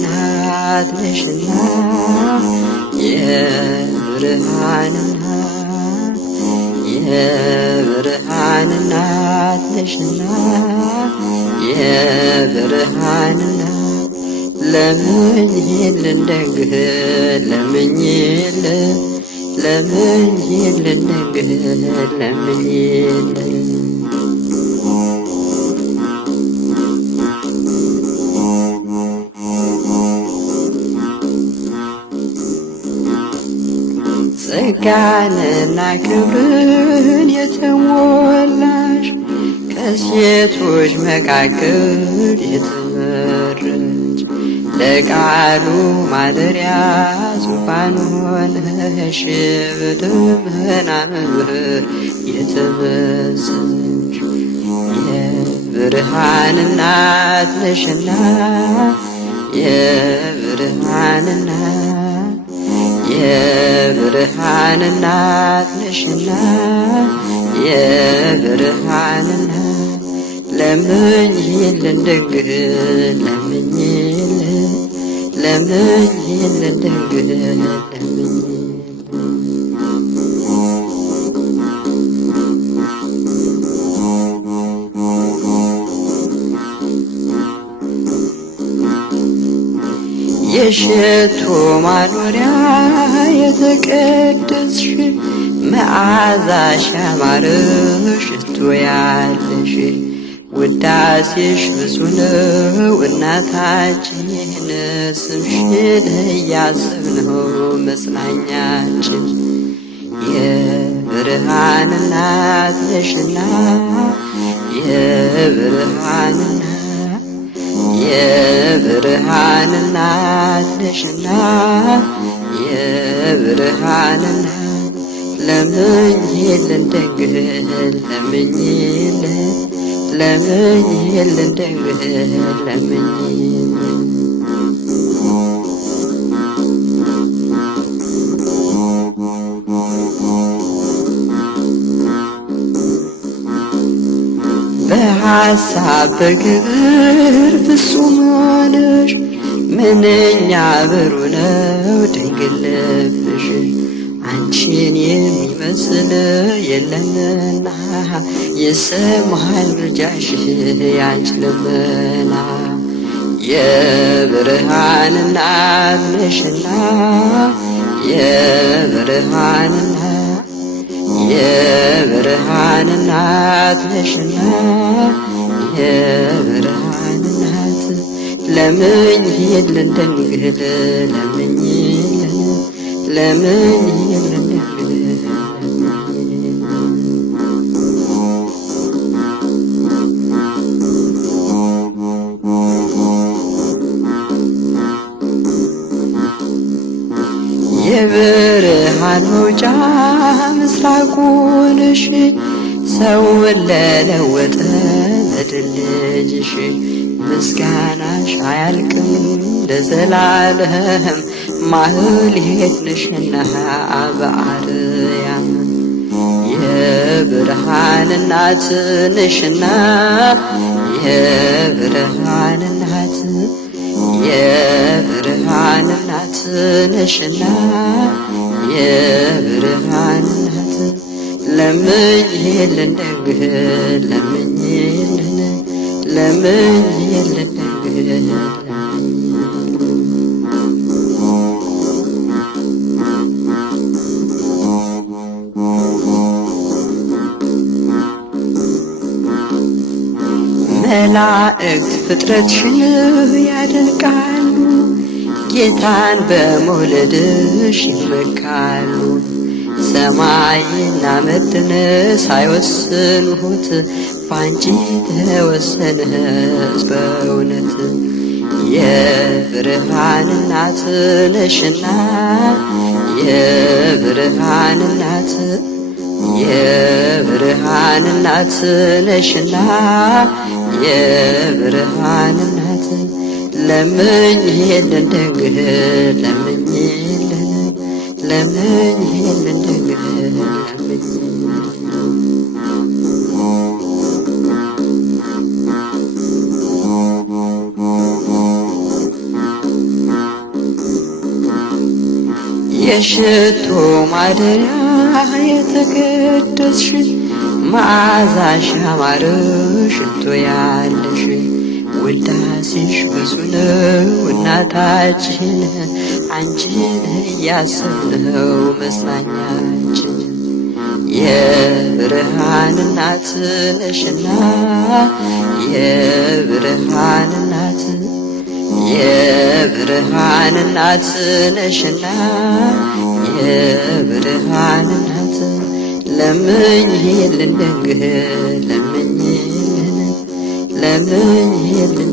እናት ነሽና የብርሃን እናት የብርሃን እናት ነሽና የብርሃን እናት ለምኝልን ደግህ ለምኝልን ለምኝልን ደግህ ለምኝልን ጸጋንና ክብርን የተሞላሽ ከሴቶች መካከል የተመረጥሽ ለቃሉ ማደሪያ ዙፋን ሆነሽ በደመና መንበር የተበሰርሽ የብርሃን እናት ነሽና የብርሃን እናት የብርሃን እናት ነሽና የብርሃን እናት ለምኝልን ደግህ ለምኝልን ለምኝልን ደግህ ለምኝልን የሽቱ ማኖሪያ የተቀደስሽ መዓዛሽ ያማረ ሽቶ ያለሽ ውዳሴሽ ብዙ ነው እናታችን ስምሽን እያሰብነው መጽናኛችን የብርሃን እናት ነሽና የብርሃን እናት የብርሃን እናት ነሽና የብርሃን እናት ለምኝልን ደግህ ለምኝልን ለምኝልን ደግህ ለምኝልን በሐሳብ በግብር ፍጹም ሆነሽ ምንኛ ብሩህ ነው ድንግል ልብሽ አንቺን የሚመስል የለምና ይሰማል ምልጃሽ ያንቺ ልመና የብርሃን እናት ነሽና የብርሃን እናት የብርሃን እናት ነሽና የብርሃን እናት ለምኝልን ድንግል ለምኝልን ለምኝልን ድንግል የብርሃን መውጫ ምስራቁ ነሽ ሰውን ለለወጠ በድል ልጅሽ ምስጋናሽ አያልቅም ለዘላለም ማህሌት ነሽና በአርያም የብርሃን እናት ነሽና የብርሃን እናት የብርሃን እናት ነሽና የብርሃን እናት ለምኝልን ደግህ ለምኝልን ለምኝልን ደግህ መላእክት ፍጥረትሽን ያደንቃሉ ጌታን በመውለድሽ ይመካሉ ሰማይና ምድርን ሳይወስኑት ባንቺ ተወሰነስ በእውነት የብርሃን እናት ነሽና የብርሃን እናት የብርሃን እናት ነሽና የብርሃን እናት ለምኝልን ደግህ ለምኝልን ለምኝልን ደግህ ለምኝልን የሽቶ ማደሪያ የተቀደስሽ መዓዛሽ ያማረ ሽቶ ያለሽ ውዳሴሽ ብዙ ነው እናታችን አንቺን እያሰብነው መጽናኛችን የብርሃን እናት ነሽና የብርሃን እናት የብርሃን እናት ነሽና የብርሃን እናት ለምኝልን ድንግል ለምኝልን